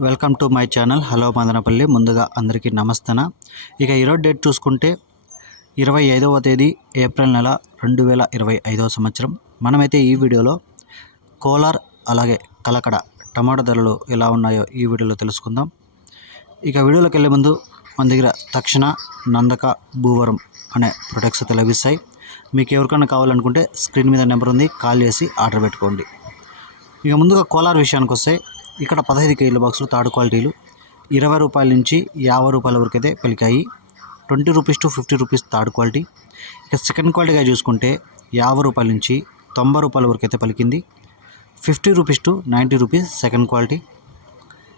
Welcome to my channel. Hello Madanapalle. ముందుగా అందరికీ నమస్తన? ఇక ఈరోజు డేట్ చూసుకుంటే ఇరవై ఐదవ తేదీ ఏప్రిల్ నెల రెండు వేల ఇరవై ఐదవ సంవత్సరం. మనమైతే ఈ వీడియోలో కోలార్ అలాగే కలకడ టమాటా ధరలు ఎలా ఉన్నాయో ఈ వీడియోలో తెలుసుకుందాం. ఇక వీడియోలోకి వెళ్ళే ముందు మన దగ్గర తక్షణ నందక భూవరం అనే ప్రొడక్ట్స్ అయితే లభిస్తాయి. మీకు ఎవరికైనా కావాలనుకుంటే స్క్రీన్ మీద నెంబర్ ఉంది కాల్ చేసి ఆర్డర్ పెట్టుకోండి. ఇక ముందుగా కోలార్ విషయానికి వస్తే ఇక్కడ పదహైదు కేజీల బాక్సులు థర్డ్ క్వాలిటీలు. ఇరవై రూపాయల నుంచి యాభై రూపాయల వరకు అయితే పలికాయి. Twenty rupees to fifty rupees third quality. ఇక సెకండ్ క్వాలిటీగా చూసుకుంటే యాభై రూపాయల నుంచి తొంభై రూపాయల వరకు అయితే పలికింది. Fifty rupees to ninety rupees second quality.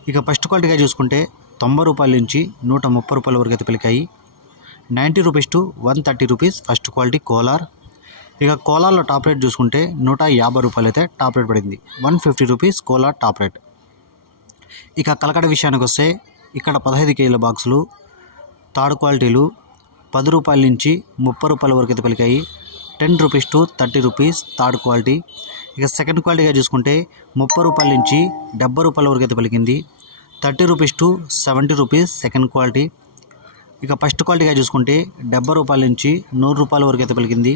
ఇక ఫస్ట్ క్వాలిటీగా చూసుకుంటే తొంభై రూపాయల నుంచి నూట ముప్పై రూపాయల వరకు అయితే పలికాయి. Ninety rupees to one thirty rupees first quality Kolar. ఇక కోలార్లో టాప్ రేట్ చూసుకుంటే నూట యాభై రూపాయలు అయితే టాప్ రేట్ పడింది. One fifty rupees Kolar top rate. ఇక కలకడ విషయానికి వస్తే ఇక్కడ పదహైదు కేజీల బాక్సులు థర్డ్ క్వాలిటీలు పది రూపాయల నుంచి ముప్పై రూపాయల వరకు అయితే పలికాయి. Ten rupees to thirty rupees third quality. ఇక సెకండ్ క్వాలిటీగా చూసుకుంటే ముప్పై రూపాయల నుంచి డెబ్బై రూపాయల వరకు అయితే పలికింది. Thirty rupees to seventy rupees second quality. ఇక ఫస్ట్ క్వాలిటీగా చూసుకుంటే డెబ్బై రూపాయల నుంచి నూరు రూపాయల వరకు అయితే పలికింది.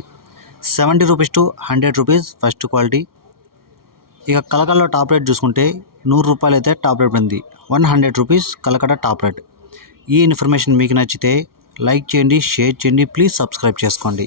Seventy rupees to hundred rupees first quality. ఇక కలకడలో టాప్ రేట్ చూసుకుంటే నూరు రూపాయలు అయితే టాప్ రేట్ ఉంది. One hundred rupees Kalakada top rate. ఈ ఇన్ఫర్మేషన్ మీకు నచ్చితే లైక్ చేయండి షేర్ చేయండి ప్లీజ్ సబ్స్క్రైబ్ చేసుకోండి.